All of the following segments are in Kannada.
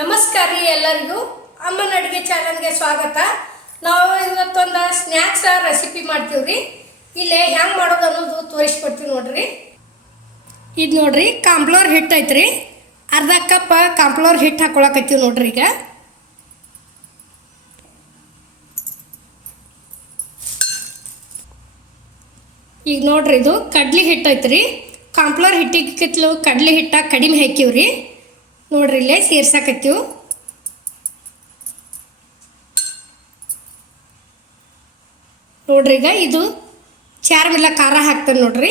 ನಮಸ್ಕಾರ ರೀ ಎಲ್ಲರಿಗೂ. ಅಮ್ಮನ ಅಡುಗೆ ಚಾನಲ್ಗೆ ಸ್ವಾಗತ. ನಾವು ಇವತ್ತೊಂದು ಸ್ನ್ಯಾಕ್ಸ್ ರೆಸಿಪಿ ಮಾಡ್ತೀವಿ ರೀ ಇಲ್ಲೇ ಹೆಂಗೆ ಮಾಡೋದು ಅನ್ನೋದು ತೋರಿಸ್ಕೊಡ್ತೀವಿ ನೋಡ್ರಿ. ಇದು ನೋಡ್ರಿ ಕಾಂಪ್ಲೋರ್ ಹಿಟ್ಟು ಐತ್ರಿ. ಅರ್ಧ ಕಪ್ ಕಾಂಪ್ಲೋರ್ ಹಿಟ್ಟು ಹಾಕೊಳಕತ್ತೀವಿ ನೋಡ್ರಿ ಈಗ. ಈಗ ನೋಡ್ರಿ ಇದು ಕಡ್ಲಿ ಹಿಟ್ಟು ಐತ್ರಿ. ಕಾಂಪ್ಲೋರ್ ಹಿಟ್ಟಿಗೆ ಕಿತ್ಲು ಕಡ್ಲಿ ಹಿಟ್ಟ ಕಡಿಮೆ ಹಾಕಿವ್ರಿ ನೋಡ್ರಿ ಇಲ್ಲೇ ಸೇರ್ಸಾಕತ್ತೀವಿ. ನೋಡ್ರಿ ಈಗ ಇದು ಚಾರ್ ಮೇಲೆ ಖಾರ ಹಾಕ್ತೇನೆ ನೋಡ್ರಿ.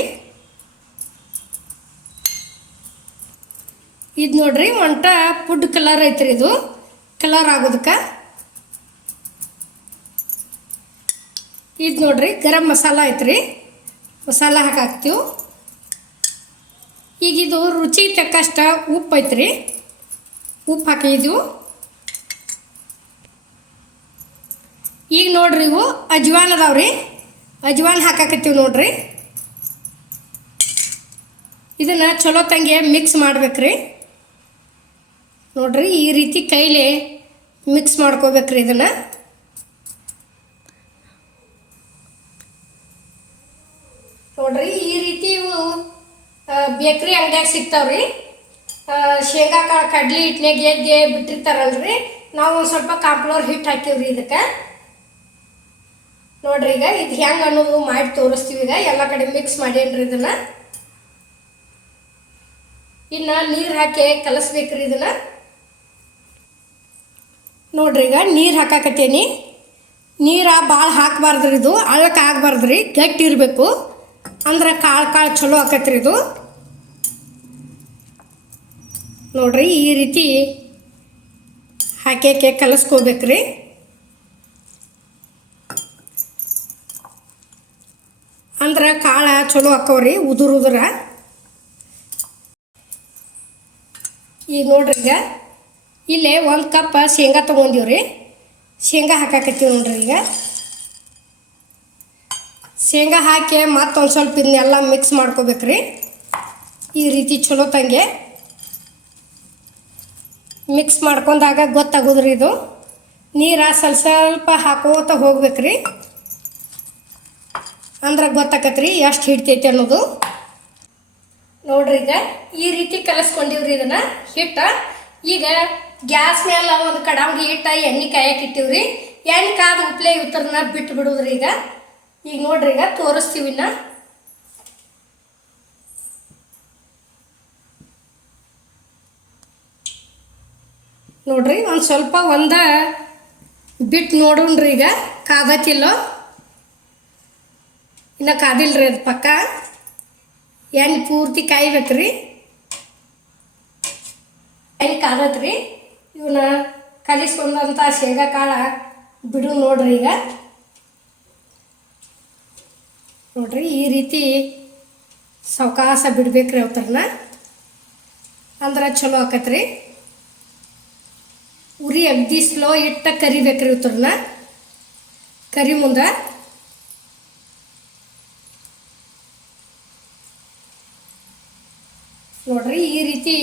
ಇದು ನೋಡ್ರಿ ಒಂಟ ಫುಡ್ ಕಲರ್ ಐತ್ರಿ ಇದು. ಕಲರ್ ಆಗೋದಕ್ಕೆ. ಇದು ನೋಡ್ರಿ ಗರಂ ಮಸಾಲ ಐತ್ರಿ. ಮಸಾಲ ಹಾಕಾಕ್ತೀವಿ ಈಗ ಇದು ರುಚಿ ತಕ್ಕಷ್ಟ ಉಪ್ಪು ಐತ್ರಿ. ಉಪ್ಪು ಹಾಕಿದ್ವು. ಈಗ ನೋಡ್ರಿ ಇವು ಅಜ್ವಾನ್ ಅದಾವ್ರಿ ಅಜ್ವಾನ್ ಹಾಕಾಕತ್ತೀವಿ ನೋಡ್ರಿ. ಇದನ್ನು ಚಲೋ ತಂಗೆ ಮಿಕ್ಸ್ ಮಾಡ್ಬೇಕ್ರಿ. ನೋಡ್ರಿ ಈ ರೀತಿ ಕೈಲಿ ಮಿಕ್ಸ್ ಮಾಡ್ಕೋಬೇಕ್ರಿ ಇದನ್ನು. ನೋಡ್ರಿ ಈ ರೀತಿ ಇವು ಬೇಕ್ರಿ ಅಂಗಡ್ಯಾಗ ಸಿಗ್ತಾವ್ರಿ. ಶೇಂಗಾ ಕಾಳು ಕಡ್ಲಿ ಹಿಟ್ನಾಗ ಎಗ್ಗೆ ಬಿಟ್ಟಿರ್ತಾರಲ್ರಿ, ನಾವು ಸ್ವಲ್ಪ ಕಾಂಪ್ಲೋರ್ ಹಿಟ್ಟು ಹಾಕಿವ್ರಿ ಇದಕ್ಕೆ. ನೋಡ್ರಿ ಈಗ, ಇದು ಹೆಂಗೆ ಅನ್ನೋದು ಮಾಡಿ ತೋರಿಸ್ತೀವಿ ಈಗ, ಎಲ್ಲ ಕಡೆ ಮಿಕ್ಸ್ ಮಾಡೇನ್ರಿ ಇದನ್ನ. ಇನ್ನು ನೀರು ಹಾಕಿ ಕಲಸ್ಬೇಕ್ರಿ ಇದನ್ನ. ನೋಡ್ರಿ ಈಗ, ನೀರು ಹಾಕಾಕತ್ತೇನಿ. ನೀರ ಭಾಳ ಹಾಕಬಾರ್ದ್ರಿ ಇದು ಅಳ್ಳಕ್ಕೆ ಆಗಬಾರ್ದ್ರಿ, ಗಟ್ಟಿ ಇರಬೇಕು. ಅಂದ್ರೆ ಕಾಳು ಕಾಳು ಚಲೋ ಆಕತ್ರಿ ಇದು. ನೋಡ್ರಿ, ಈ ರೀತಿ ಹಾಕ್ಯಾಕೆ ಕಲಸ್ಕೋಬೇಕ್ರಿ. ಅಂದ್ರೆ ಕಾಳ ಚಲೋ ಹಾಕವ್ರಿ, ಉದುರು ಉದುರ. ಈಗ ನೋಡ್ರಿ ಈಗ, ಇಲ್ಲೇ ಒಂದು ಕಪ್ ಶೇಂಗಾ ತೊಗೊಂಡಿವ್ರಿ. ಶೇಂಗಾ ಹಾಕಾಕತ್ತೀವಿ ನೋಡ್ರಿ ಈಗ. ಶೇಂಗಾ ಹಾಕಿ ಮತ್ತೊಂದು ಸ್ವಲ್ಪ ಇದನ್ನೆಲ್ಲ ಮಿಕ್ಸ್ ಮಾಡ್ಕೋಬೇಕ್ರಿ. ಈ ರೀತಿ ಚಲೋ ತಂಗೆ. ಮಿಕ್ಸ್ ಮಾಡ್ಕೊಂಡಾಗ ಗೊತ್ತಾಗೋದ್ರಿ ಇದು. ನೀರ ಸ್ವಲ್ಪ ಸ್ವಲ್ಪ ಹಾಕೋತ ಹೋಗ್ಬೇಕ್ರಿ. ಅಂದ್ರೆ ಗೊತ್ತಾಕತ್ರಿ ಎಷ್ಟು ಹಿಡ್ತೈತಿ ಅನ್ನೋದು. ನೋಡ್ರಿ ಈಗ ಈ ರೀತಿ ಕಲಸ್ಕೊಂಡಿವ್ರಿ ಇದನ್ನ ಹಿಟ್ಟ. ಈಗ ಗ್ಯಾಸ್ ಮೇಲೆ ಒಂದು ಕಡಾಂಗಿ ಹಿಟ್ಟು, ಎಣ್ಣೆ ಕಾಯಕ್ಕೆ ಇಟ್ಟಿವ್ರಿ. ಎಣ್ಣೆ ಕಾದ ಉಪ್ಲೆ ಇವತ್ತರನ್ನ ಬಿಟ್ಟು ಬಿಡೋದ್ರಿ ಈಗ. ಈಗ ನೋಡ್ರಿ ಈಗ ತೋರಿಸ್ತೀವಿ ಇನ್ನ. ನೋಡ್ರಿ, ಒಂದು ಸ್ವಲ್ಪ ಒಂದ ಬಿಟ್ಟು ನೋಡೋಣ್ರಿ ಈಗ. ಕಾದತಿಲ್ಲೋ ಇನ್ನು ಕಾದಿಲ್ರಿ ಅದು ಪಕ್ಕ. ಎಣ್ಣೆ ಪೂರ್ತಿ ಕಾಯ್ಬೇಕ್ರಿ. ಎಣ್ಣೆ ಕಾದತ್ರಿ ಇವನ್ನ ಕಲಿಸ್ಕೊಂಡಂಥ ಶೇಂಗಾ ಕಾಳ ಬಿಡು ನೋಡ್ರಿ ಈಗ. ನೋಡ್ರಿ, ಈ ರೀತಿ ಸಾವಕಾಶ ಬಿಡ್ಬೇಕ್ರಿ ಅವತ್ತರನ್ನ ಅಂದ್ರೆ ಚಲೋ ಆಕತ್ರಿ. ಉರಿ ಅಗ್ದಿ ಸ್ಲೋ ಇಟ್ಟ ಕರಿಬೇಕ್ರಿ ಉತ್ತರನ. ಕರಿ ಮುಂದೆ. ನೋಡ್ರಿ ಈ ರೀತಿ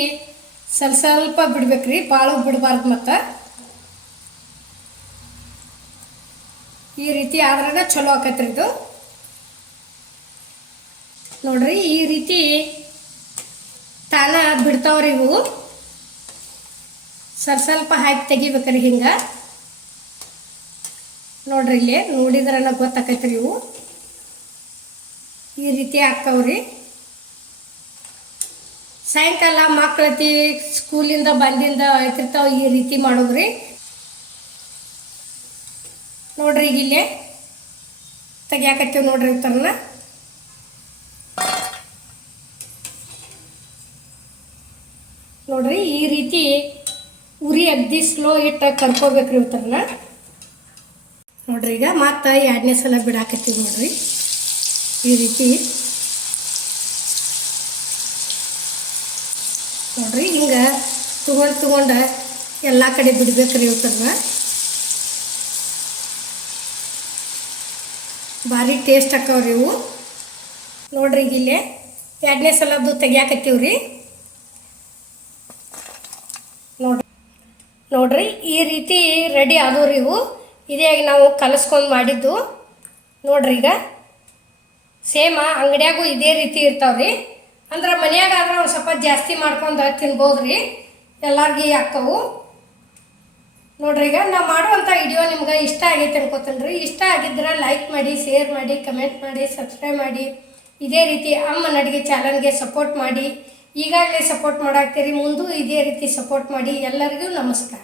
ಸ್ವಲ್ಪ ಸ್ವಲ್ಪ ಬಿಡ್ಬೇಕ್ರಿ ಭಾಳ ಬಿಡಬಾರ್ದು ಮತ್ತು. ಈ ರೀತಿ ಆದ್ರೆ ಚಲೋ ಆಕತ್ರಿ ಇದು. ನೋಡ್ರಿ ಈ ರೀತಿ ತಾನ ಬಿಡ್ತಾವ್ರಿ ಇವು. ಸ್ವಲ್ಪ ಸ್ವಲ್ಪ ಹಾಕಿ ತೆಗಿಬೇಕ್ರಿ ಹಿಂಗೆ. ನೋಡ್ರಿ ಇಲ್ಲಿ, ನೋಡಿದ್ರಲ್ಲ, ಗೊತ್ತಾಕೈತ್ರಿ ಇವು. ಈ ರೀತಿ ಹಾಕ್ತಾವ್ರಿ. ಸಾಯಂಕಾಲ ಮಕ್ಕಳತಿ ಸ್ಕೂಲಿಂದ ಬಂದಿಂದ ಆಯ್ತಿರ್ತಾವ ಈ ರೀತಿ ಮಾಡೋದ್ರಿ. ನೋಡ್ರಿ ಈಗ ಇಲ್ಲಿ. ತೆಗಿಯಾಕತ್ತೀವಿ ನೋಡ್ರಿ ಇವ್ತರನ್ನ ನೋಡ್ರಿ, ಈ ರೀತಿ ಉರಿ ಅಗ್ದಿ ಸ್ಲೋ ಇಟ್ಟ ಕರ್ಕೋಬೇಕ್ರಿ ಉತ್ತರನ ನೋಡ್ರಿ, ಈಗ ಮತ್ತೆ ಎರಡನೇ ಸಲ ಬಿಡಾಕತ್ತೀವಿ ನೋಡ್ರಿ. ಈ ರೀತಿ. ನೋಡ್ರಿ, ಹಿಂಗೆ ತೊಗೊಂಡು ತೊಗೊಂಡು ಎಲ್ಲ ಕಡೆ ಬಿಡ್ಬೇಕ್ರಿ ಇವತ್ತನ್ನ ಭಾರಿ ಟೇಸ್ಟ್ ಹಾಕವ್ರಿ ಇವು. ನೋಡ್ರಿ ಇಲ್ಲೇ ಎರಡನೇ ಸಲದ್ದು ತೆಗಿಯಾಕತ್ತೀವ್ರಿ. ನೋಡ್ರಿ, ಈ ರೀತಿ ರೆಡಿ ಆದವ್ರಿ ಇವು. ಇದೇ ನಾವು ಕಲಸ್ಕೊಂಡು ಮಾಡಿದ್ದು. ನೋಡ್ರಿ ಈಗ. ಸೇಮ ಅಂಗಡಿಯಾಗು ಇದೇ ರೀತಿ ಇರ್ತಾವ್ರಿ. ಅಂದ್ರೆ ಮನ್ಯಾಗ ಆದ್ರೆ ಒಂದು ಸ್ವಲ್ಪ ಜಾಸ್ತಿ ಮಾಡ್ಕೊಂಡು ತಿನ್ಬೋದು ರೀ ಎಲ್ಲಾರ್ಗಿ ಆಗ್ತಾವು. ನೋಡ್ರಿ ಈಗ ನಾವು ಮಾಡುವಂಥ ವಿಡಿಯೋ ನಿಮ್ಗೆ ಇಷ್ಟ ಆಗೈತೆ ಅನ್ಕೋತೀನಿ ರೀ ಇಷ್ಟ ಆಗಿದ್ರೆ ಲೈಕ್ ಮಾಡಿ ಶೇರ್ ಮಾಡಿ ಕಮೆಂಟ್ ಮಾಡಿ ಸಬ್ಸ್ಕ್ರೈಬ್ ಮಾಡಿ. ಇದೇ ರೀತಿ ಅಮ್ಮನ ಅಡುಗೆ ಚಾನಲ್ಗೆ ಸಪೋರ್ಟ್ ಮಾಡಿ. ಈಗಾಗಲೇ ಸಪೋರ್ಟ್ ಮಾಡಾಕ್ತೀರಿ ಮುಂದೂ ಇದೇ ರೀತಿ ಸಪೋರ್ಟ್ ಮಾಡಿ ಎಲ್ಲರಿಗೂ ನಮಸ್ಕಾರ.